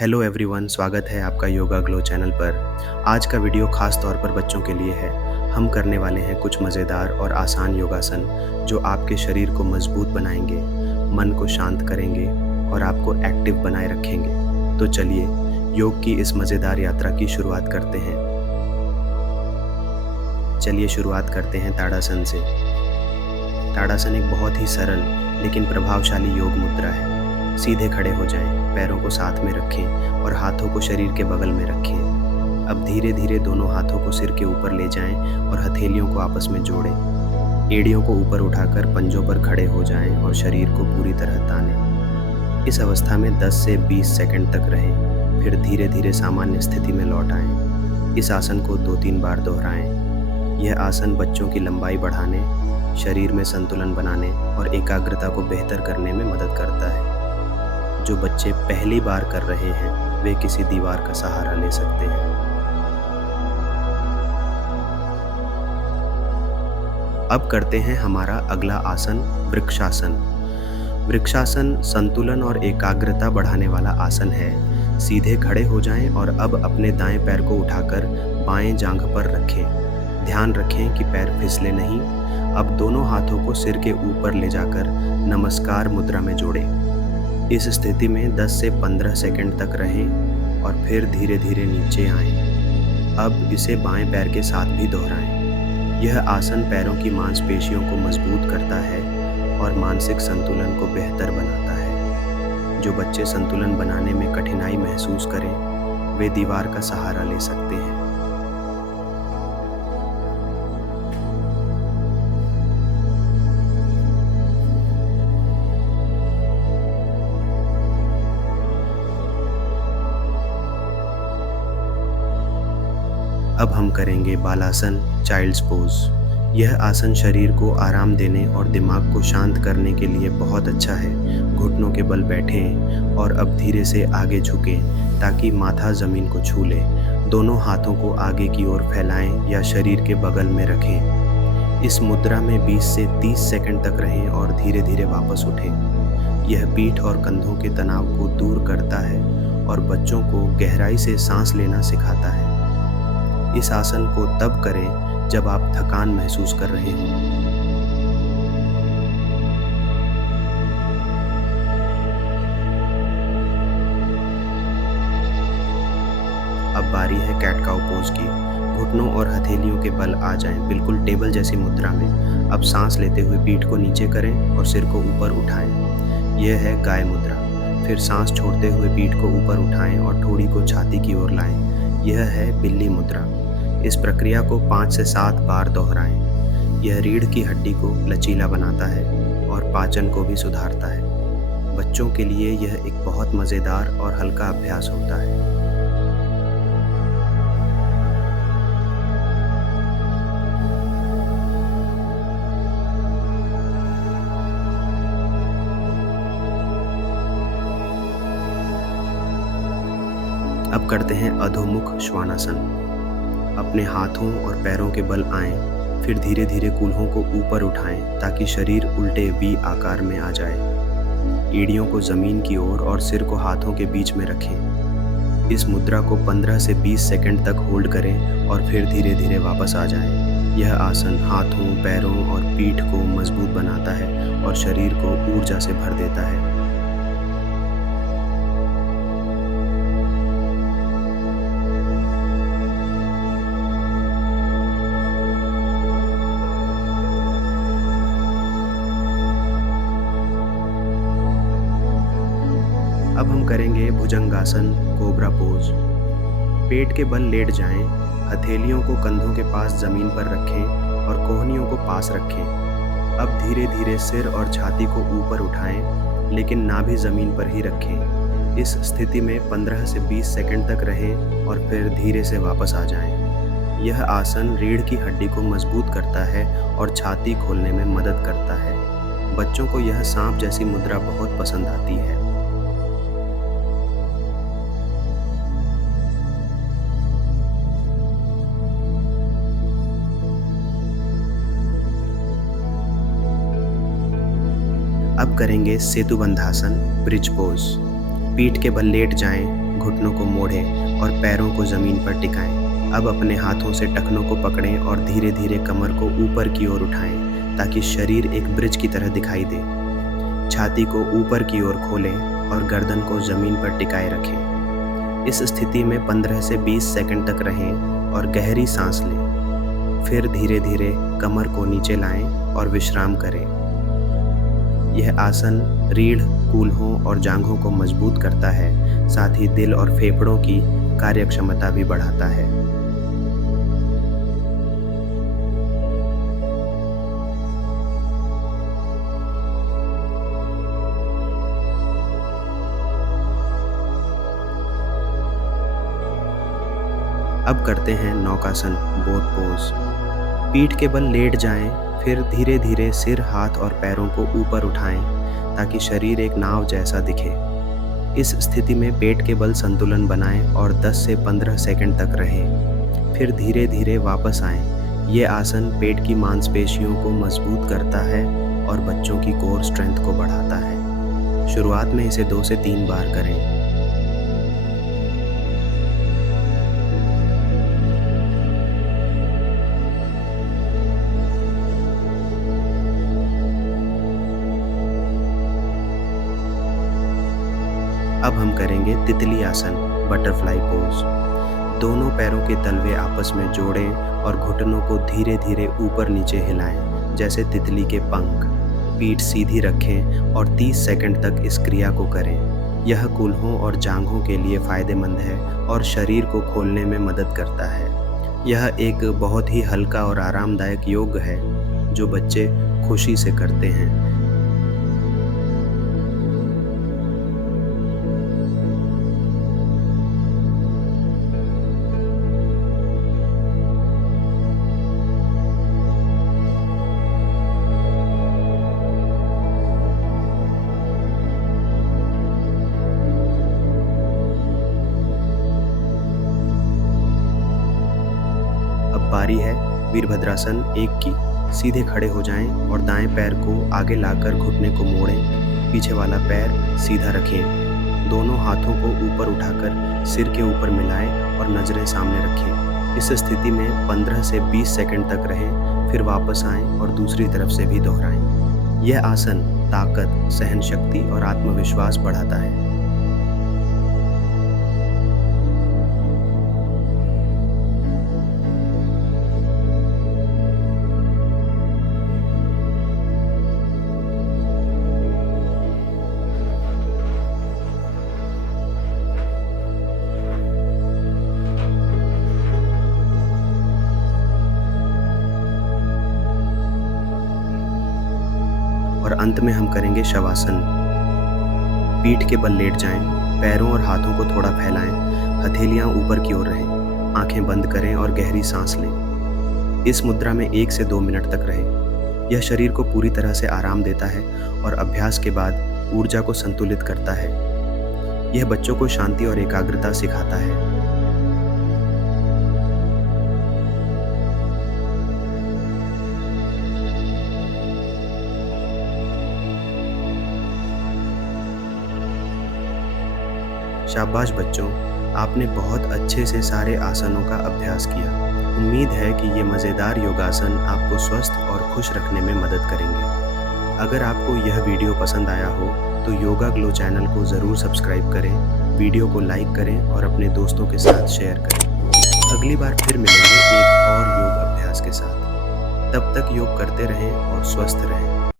Hello everyone, स्वागत है आपका योगा ग्लो चैनल पर। आज का वीडियो खास तौर पर बच्चों के लिए है। हम करने वाले हैं कुछ मज़ेदार और आसान योगासन जो आपके शरीर को मजबूत बनाएंगे, मन को शांत करेंगे और आपको एक्टिव बनाए रखेंगे। तो चलिए योग की इस मज़ेदार यात्रा की शुरुआत करते हैं। चलिए शुरुआत करते हैं ताड़ासन से। ताड़ासन एक बहुत ही सरल लेकिन प्रभावशाली योग मुद्रा है। सीधे खड़े हो जाएं, पैरों को साथ में रखें और हाथों को शरीर के बगल में रखें। अब धीरे धीरे दोनों हाथों को सिर के ऊपर ले जाएं और हथेलियों को आपस में जोड़ें। एड़ियों को ऊपर उठाकर पंजों पर खड़े हो जाएं और शरीर को पूरी तरह तानें। इस अवस्था में 10 से 20 सेकंड तक रहें, फिर धीरे धीरे सामान्य स्थिति में लौट आएं। इस आसन को 2-3 बार दोहराएं। यह आसन बच्चों की लंबाई बढ़ाने, शरीर में संतुलन बनाने और एकाग्रता को बेहतर करने में मदद करता है। जो बच्चे पहली बार कर रहे हैं वे किसी दीवार का सहारा ले सकते हैं। अब करते हैं हमारा अगला आसन, वृक्षासन। वृक्षासन संतुलन और एकाग्रता बढ़ाने वाला आसन है। सीधे खड़े हो जाएं और अब अपने दाएं पैर को उठाकर बाएं जांघ पर रखें। ध्यान रखें कि पैर फिसले नहीं। अब दोनों हाथों को सिर के ऊपर ले जाकर नमस्कार मुद्रा में जोड़ें। इस स्थिति में 10 से 15 सेकंड तक रहें और फिर धीरे धीरे नीचे आएं। अब इसे बाएं पैर के साथ भी दोहराएं। यह आसन पैरों की मांसपेशियों को मजबूत करता है और मानसिक संतुलन को बेहतर बनाता है। जो बच्चे संतुलन बनाने में कठिनाई महसूस करें वे दीवार का सहारा ले सकते हैं। अब हम करेंगे बालासन, चाइल्ड्स पोज। यह आसन शरीर को आराम देने और दिमाग को शांत करने के लिए बहुत अच्छा है। घुटनों के बल बैठें और अब धीरे से आगे झुकें ताकि माथा ज़मीन को छू ले। दोनों हाथों को आगे की ओर फैलाएं या शरीर के बगल में रखें। इस मुद्रा में 20 से 30 सेकंड तक रहें और धीरे धीरे वापस उठें। यह पीठ और कंधों के तनाव को दूर करता है और बच्चों को गहराई से सांस लेना सिखाता है। इस आसन को तब करें जब आप थकान महसूस कर रहे हों। अब बारी है कैट काउ पोज की। घुटनों और हथेलियों के बल आ जाएं, बिल्कुल टेबल जैसी मुद्रा में। अब सांस लेते हुए पीठ को नीचे करें और सिर को ऊपर उठाएं। यह है गाय मुद्रा। फिर सांस छोड़ते हुए पीठ को ऊपर उठाएं और ठोड़ी को छाती की ओर लाएं। यह है बिल्ली मुद्रा। इस प्रक्रिया को 5 से 7 बार दोहराएं। यह रीढ़ की हड्डी को लचीला बनाता है और पाचन को भी सुधारता है। बच्चों के लिए यह एक बहुत मज़ेदार और हल्का अभ्यास होता है। अब करते हैं अधोमुख श्वानासन। अपने हाथों और पैरों के बल आएं, फिर धीरे धीरे कूल्हों को ऊपर उठाएं ताकि शरीर उल्टे वी आकार में आ जाए। एड़ियों को ज़मीन की ओर और सिर को हाथों के बीच में रखें। इस मुद्रा को 15 से 20 सेकंड तक होल्ड करें और फिर धीरे धीरे वापस आ जाएं। यह आसन हाथों, पैरों और पीठ को मजबूत बनाता है और शरीर को ऊर्जा से भर देता है। अब हम करेंगे भुजंगासन, कोबरा पोज। पेट के बल लेट जाएं, हथेलियों को कंधों के पास ज़मीन पर रखें और कोहनियों को पास रखें। अब धीरे धीरे सिर और छाती को ऊपर उठाएं, लेकिन नाभि ज़मीन पर ही रखें। इस स्थिति में 15 से 20 सेकंड तक रहें और फिर धीरे से वापस आ जाएं। यह आसन रीढ़ की हड्डी को मजबूत करता है और छाती खोलने में मदद करता है। बच्चों को यह सांप जैसी मुद्रा बहुत पसंद आती है। अब करेंगे सेतुबंधासन, ब्रिज पोज। पीठ के बल लेट जाएं, घुटनों को मोड़ें और पैरों को ज़मीन पर टिकाएं। अब अपने हाथों से टखनों को पकड़ें और धीरे धीरे कमर को ऊपर की ओर उठाएं ताकि शरीर एक ब्रिज की तरह दिखाई दे। छाती को ऊपर की ओर खोलें और गर्दन को ज़मीन पर टिकाए रखें। इस स्थिति में 15 से 20 सेकंड तक रहें और गहरी सांस लें। फिर धीरे धीरे कमर को नीचे लाएं और विश्राम करें। यह आसन रीढ़, कूल्हों और जांघों को मजबूत करता है, साथ ही दिल और फेफड़ों की कार्यक्षमता भी बढ़ाता है। अब करते हैं नौकासन, बोट पोज। पीठ के बल लेट जाएं, फिर धीरे धीरे सिर, हाथ और पैरों को ऊपर उठाएं ताकि शरीर एक नाव जैसा दिखे। इस स्थिति में पेट के बल संतुलन बनाएं और 10 से 15 सेकंड तक रहें। फिर धीरे धीरे वापस आएं। ये आसन पेट की मांसपेशियों को मजबूत करता है और बच्चों की कोर स्ट्रेंथ को बढ़ाता है। शुरुआत में इसे 2 से 3 बार करें। अब हम करेंगे तितली आसन, बटरफ्लाई पोज। दोनों पैरों के तलवे आपस में जोड़ें और घुटनों को धीरे धीरे ऊपर नीचे हिलाएं, जैसे तितली के पंख। पीठ सीधी रखें और 30 सेकंड तक इस क्रिया को करें। यह कूल्हों और जांघों के लिए फ़ायदेमंद है और शरीर को खोलने में मदद करता है। यह एक बहुत ही हल्का और आरामदायक योग है जो बच्चे खुशी से करते हैं। बारी है वीरभद्रासन 1 की। सीधे खड़े हो जाएं और दाएं पैर को आगे लाकर घुटने को मोड़ें। पीछे वाला पैर सीधा रखें। दोनों हाथों को ऊपर उठाकर सिर के ऊपर मिलाएं और नज़रें सामने रखें। इस स्थिति में 15 से 20 सेकंड तक रहें, फिर वापस आएं और दूसरी तरफ से भी दोहराएं। यह आसन ताकत, सहनशक्ति और आत्मविश्वास बढ़ाता है। और अंत में हम करेंगे शवासन। पीठ के बल लेट जाएं, पैरों और हाथों को थोड़ा फैलाएं, हथेलियां ऊपर की ओर रहें, आंखें बंद करें और गहरी सांस लें। इस मुद्रा में 1 से 2 मिनट तक रहें। यह शरीर को पूरी तरह से आराम देता है और अभ्यास के बाद ऊर्जा को संतुलित करता है। यह बच्चों को शांति और एकाग्रता सिखाता है। शाबाश बच्चों, आपने बहुत अच्छे से सारे आसनों का अभ्यास किया। उम्मीद है कि ये मज़ेदार योगासन आपको स्वस्थ और खुश रखने में मदद करेंगे। अगर आपको यह वीडियो पसंद आया हो तो योगा ग्लो चैनल को ज़रूर सब्सक्राइब करें, वीडियो को लाइक करें और अपने दोस्तों के साथ शेयर करें। अगली बार फिर मिलेंगे एक और योग अभ्यास के साथ। तब तक योग करते रहें और स्वस्थ रहें।